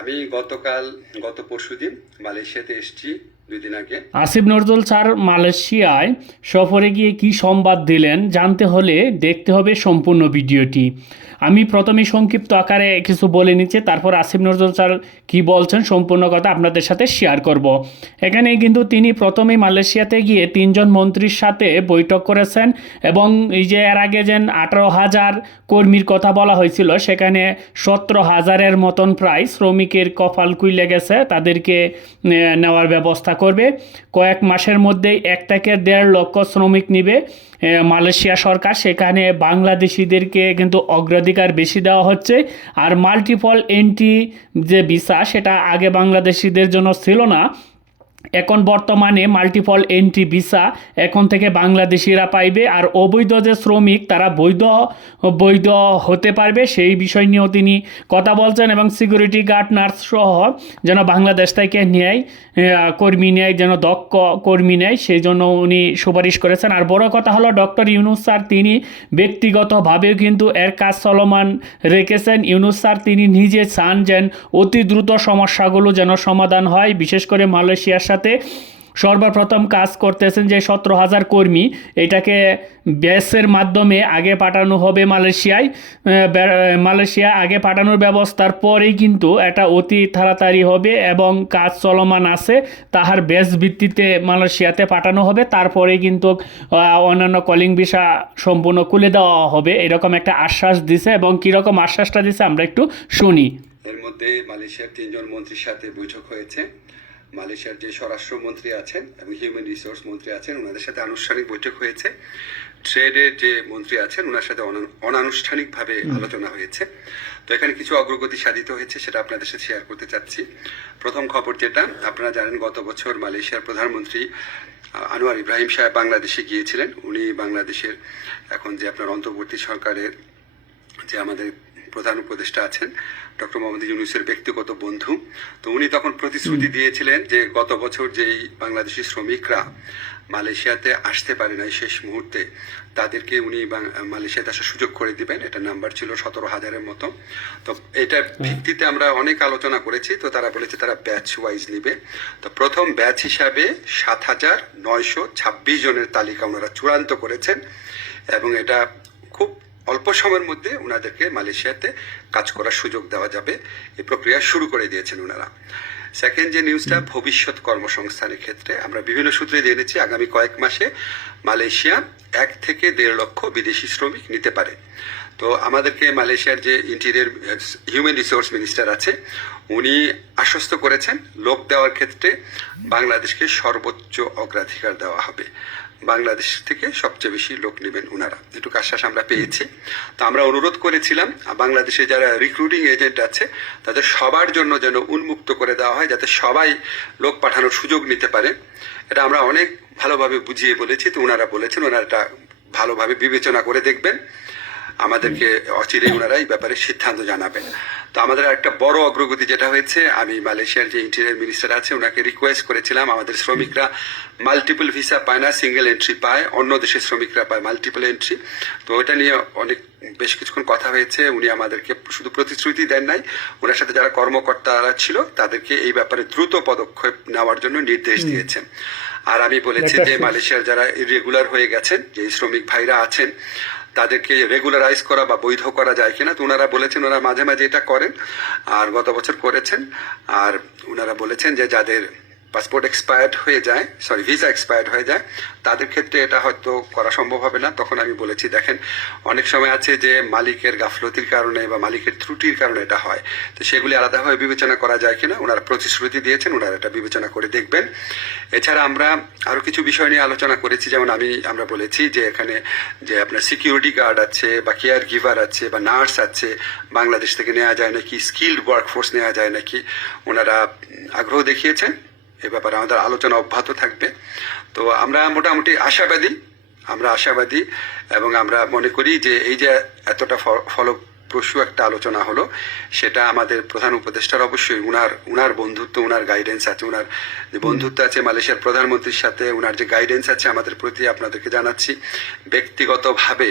আমি গত পরশুদিন মালয়েশিয়াতে এসেছি 2 দিন আগে। আসিফ নজরুল স্যার মালয়েশিয়ায় সফরে গিয়ে কি সংবাদ দিলেন জানতে হলে দেখতে হবে সম্পূর্ণ ভিডিওটি। আমি প্রথমে সংক্ষিপ্ত আকারে কিছু বলে নিচ্ছি, তারপর আসিফ নজরুল স্যার কি বলছেন সম্পূর্ণ কথা আপনাদের সাথে শেয়ার করব। এখানে কিন্তু তিনি প্রথমেই মালয়েশিয়াতে গিয়ে 3জন মন্ত্রীর সাথে বৈঠক করেছেন এবং এই যে এর আগে যেন 18,000 কর্মীর কথা বলা হয়েছিল, সেখানে 17,000-এর মতন প্রায় শ্রমিকের কপাল খুইলে গেছে, তাদেরকে নেওয়ার ব্যবস্থা করবে। কয়েক মাসের মধ্যেই 1 থেকে 1.5 লক্ষ শ্রমিক নিবে মালয়েশিয়া সরকার। সেখানে বাংলাদেশিদেরকে কিন্তু অগ্রাধিকার বেশি দেওয়া হচ্ছে। আর মাল্টিপল এন্ট্রি যে ভিসা, সেটা আগে বাংলাদেশিদের জন্য ছিল না, এখন বর্তমানে মাল্টিপল এন্ট্রি ভিসা এখন থেকে বাংলাদেশিরা পাইবে। আর অবৈধ যে শ্রমিক তারা বৈধ হতে পারবে, সেই বিষয় নিয়েও তিনি কথা বলছেন। এবং সিকিউরিটি গার্ড, নার্স সহ যেন বাংলাদেশ থেকে কর্মী নেয়, যেন দক্ষ কর্মী নেয়, সেই জন্য উনি সুপারিশ করেছেন। আর বড় কথা হলো ডক্টর ইউনূস স্যার তিনি ব্যক্তিগতভাবেও কিন্তু এর কাজ চলমান রেখেছেন। ইউনূস স্যার তিনি নিজে চান যেন অতি দ্রুত সমস্যাগুলো যেন সমাধান হয়। বিশেষ করে মালয়েশিয়ার সাথে সর্বপ্রথম কাজ করতেছেন যে 17,000 কর্মী, এটাকে ব্যাসের মাধ্যমে আগে পাঠানো হবে মালয়েশিয়া আগে পাঠানোর ব্যবস্থার পরেই কিন্তু এটা অতি তাড়াতাড়ি হবে এবং কাজ চলমান আছে, তাহার ব্যাস ভিত্তিতে মালয়েশিয়াতে পাঠানো হবে। তারপরেই কিন্তু অন্যান্য কলিং ভিসা সম্পূর্ণ খুলে দেওয়া হবে, এরকম একটা আশ্বাস দিছে। এবং কীরকম আশ্বাসটা দিছে আমরা একটু শুনি। এর মধ্যে মালয়েশিয়ার 3জন মন্ত্রীর সাথে বৈঠক হয়েছে। মালয়েশিয়ার যে স্বরাষ্ট্রমন্ত্রী আছেন এবং হিউম্যান রিসোর্স মন্ত্রী আছেন, ওনাদের সাথে আনুষ্ঠানিক বৈঠক হয়েছে। ট্রেডের যে মন্ত্রী আছেন, ওনার সাথে অনানুষ্ঠানিকভাবে আলোচনা হয়েছে। তো এখানে কিছু অগ্রগতি সাধিত হয়েছে, সেটা আপনাদের সাথে শেয়ার করতে চাচ্ছি। প্রথম খবর যেটা আপনারা জানেন, গত বছর মালয়েশিয়ার প্রধানমন্ত্রী আনোয়ার ইব্রাহিম সাহেব বাংলাদেশে গিয়েছিলেন। উনি বাংলাদেশের এখন যে আপনার অন্তর্বর্তী সরকারের যে আমাদের প্রধান উপদেষ্টা আছেন ডক্টর মোহাম্মদ ইউনূসের ব্যক্তিগত বন্ধু। তো উনি তখন প্রতিশ্রুতি দিয়েছিলেন যে গত বছর যেই বাংলাদেশি শ্রমিকরা মালয়েশিয়াতে আসতে পারে নাই শেষ মুহূর্তে, তাদেরকে উনি মালয়েশিয়াতে আসার সুযোগ করে দিবেন। এটা নাম্বার ছিল 17,000-এর মতো। তো এটা ভিত্তিতে আমরা অনেক আলোচনা করেছি। তো তারা বলেছে তারা ব্যাচ ওয়াইজ নিবে। তো প্রথম ব্যাচ হিসাবে 7,926 জনের তালিকা ওনারা চূড়ান্ত করেছেন এবং এটা খুব অল্প সময়ের মধ্যে ওনাদেরকে মালয়েশিয়াতে কাজ করার সুযোগ দেওয়া যাবে, এই প্রক্রিয়া শুরু করে দিয়েছেন ওনারা। সেকেন্ড যে নিউজটা, ভবিষ্যৎ কর্মসংস্থানের ক্ষেত্রে আমরা বিভিন্ন সূত্রে জেনেছি আগামী কয়েক মাসে মালয়েশিয়া 1 থেকে 1.5 লক্ষ বিদেশি শ্রমিক নিতে পারে। তো আমাদেরকে মালয়েশিয়ার যে ইন্টেরিয়র হিউম্যান রিসোর্স মিনিস্টার আছে, উনি আশ্বস্ত করেছেন লোক দেওয়ার ক্ষেত্রে বাংলাদেশকে সর্বোচ্চ অগ্রাধিকার দেওয়া হবে। বাংলাদেশ থেকে সবচেয়ে বেশি লোক নেবেন ওনারা, এটুকু আশ্বাস আমরা পেয়েছি। তো আমরা অনুরোধ করেছিলাম বাংলাদেশে যারা রিক্রুটিং এজেন্ট আছে তাদের সবার জন্য যেন উন্মুক্ত করে দেওয়া হয়, যাতে সবাই লোক পাঠানোর সুযোগ নিতে পারে। এটা আমরা অনেক ভালোভাবে বুঝিয়ে বলেছি। তো ওনারা বলেছেন ওনারা এটা ভালোভাবে বিবেচনা করে দেখবেন, আমাদেরকে অচিরেই ওনারা এই ব্যাপারে সিদ্ধান্ত জানাবেন। তো আমাদের একটা বড় অগ্রগতি যেটা হয়েছে, আমি মালয়েশিয়ার যে ইন্টেরিয়র মিনিস্টার আছে ওনাকে রিকোয়েস্ট করেছিলাম, আমাদের শ্রমিকরা মাল্টিপল ভিসা পায় না, সিঙ্গেল এন্ট্রি পায়, অন্য দেশের শ্রমিকরা পায় মাল্টিপল এন্ট্রি। তো ওটা নিয়ে বেশ কিছুক্ষণ কথা হয়েছে। উনি আমাদেরকে শুধু প্রতিশ্রুতি দেন নাই, ওনার সাথে যারা কর্মকর্তারা ছিল তাদেরকে এই ব্যাপারে দ্রুত পদক্ষেপ নেওয়ার জন্য নির্দেশ দিয়েছেন। আর আমি বলেছি যে মালয়েশিয়ার যারা ইরেগুলার হয়ে গেছেন, যে শ্রমিক ভাইরা আছেন, তাদেরকে রেগুলারাইজ করা বা বৈধ করা যায় কিনা। তো ওনারা বলেছেন ওনারা মাঝে মাঝে এটা করেন, আর গত বছর করেছেন। আর ওনারা বলেছেন যে যাদের পাসপোর্ট এক্সপায়ার্ড হয়ে যায়, ভিসা এক্সপায়ার্ড হয়ে যায়, তাদের ক্ষেত্রে এটা হয়তো করা সম্ভব হবে না। তখন আমি বলেছি দেখেন, অনেক সময় আছে যে মালিকের গাফলতির কারণে বা মালিকের ত্রুটির কারণে এটা হয়, তো সেগুলি আলাদাভাবে বিবেচনা করা যায় কিনা। ওনারা প্রতিশ্রুতি দিয়েছেন, ওনারা এটা বিবেচনা করে দেখবেন। এছাড়া আমরা আরো কিছু বিষয় নিয়ে আলোচনা করেছি, যেমন আমরা বলেছি যে এখানে যে আপনার সিকিউরিটি গার্ড আছে বা কেয়ার গিভার আছে বা নার্স আছে, বাংলাদেশ থেকে নেওয়া যায় নাকি, স্কিল্ড ওয়ার্কফোর্স নেওয়া যায় নাকি, ওনারা আগ্রহ দেখিয়েছেন। এ ব্যাপারে আমাদের আলোচনা অব্যাহত থাকবে। তো আমরা মোটামুটি আশাবাদী এবং আমরা মনে করি যে এই যে এতটা ফলপ্রসূ একটা আলোচনা হলো। সেটা আমাদের প্রধান উপদেষ্টার অবশ্যই উনার বন্ধুত্ব, উনার গাইডেন্স আছে, উনার যে বন্ধুত্ব আছে মালয়েশিয়ার প্রধানমন্ত্রীর সাথে, উনার যে গাইডেন্স আছে আমাদের প্রতি, আপনাদেরকে জানাচ্ছি। ব্যক্তিগতভাবে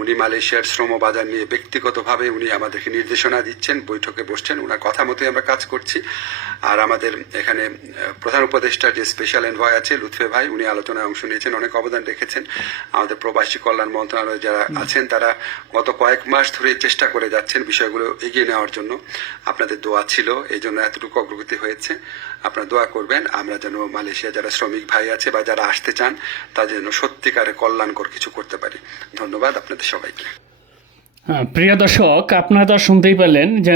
উনি মালয়েশিয়ার শ্রম বাজার নিয়ে ব্যক্তিগতভাবে উনি আমাদেরকে নির্দেশনা দিচ্ছেন, বৈঠকে বসছেন, ওনার কথা মতোই আমরা কাজ করছি। আর আমাদের এখানে প্রধান উপদেষ্টার যে স্পেশাল এনভয় আছে লুৎফে ভাই, উনি আলোচনায় অংশ নিয়েছেন, অনেক অবদান রেখেছেন। আমাদের প্রবাসী কল্যাণ মন্ত্রণালয়ে যারা আছেন তারা গত কয়েক মাস ধরে চেষ্টা করে যাচ্ছেন বিষয়গুলো এগিয়ে নেওয়ার জন্য। আপনাদের দোয়া ছিল, এই জন্য এতটুকু অগ্রগতি হয়েছে। আপনারা দোয়া করবেন আমরা যেন মালয়েশিয়া যারা শ্রমিক ভাই আছে বা যারা আসতে চান তাদের যেন সত্যিকারে কল্যাণকর কিছু করতে পারি। ধন্যবাদ আপনাদের সবাইকে। হ্যাঁ, প্রিয় দর্শক, আপনারা তো শুনতেই পেলেন যে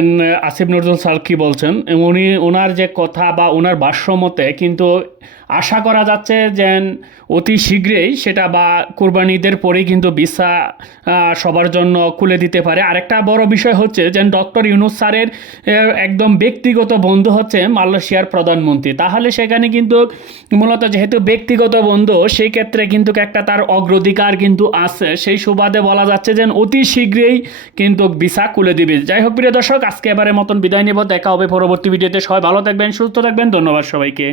আসিফ নজরুল স্যার কী বলছেন। ওনার যে কথা বা ওনার ভাষ্য মতে কিন্তু আশা করা যাচ্ছে যে অতি শীঘ্রই সেটা বা কোরবানিদের পরেই কিন্তু ভিসা সবার জন্য খুলে দিতে পারে। আরেকটা বড় বিষয় হচ্ছে যে ডক্টর ইউনূস স্যারের একদম ব্যক্তিগত বন্ধু হচ্ছে মালয়েশিয়ার প্রধানমন্ত্রী। তাহলে সেখানে কিন্তু মূলত যেহেতু ব্যক্তিগত বন্ধু, সেই ক্ষেত্রে কিন্তু একটা তার অগ্রাধিকার কিন্তু আছে। সেই সুবাদে বলা যাচ্ছে যে অতি শীঘ্রই কিন্তু ভিসা খুলে দিবে। যাই হোক প্রিয় দর্শক, আজকে এবারের মতন বিদায় নেব। দেখা হবে পরবর্তী ভিডিওতে। সবাই ভালো থাকবেন, সুস্থ থাকবেন। ধন্যবাদ সবাইকে।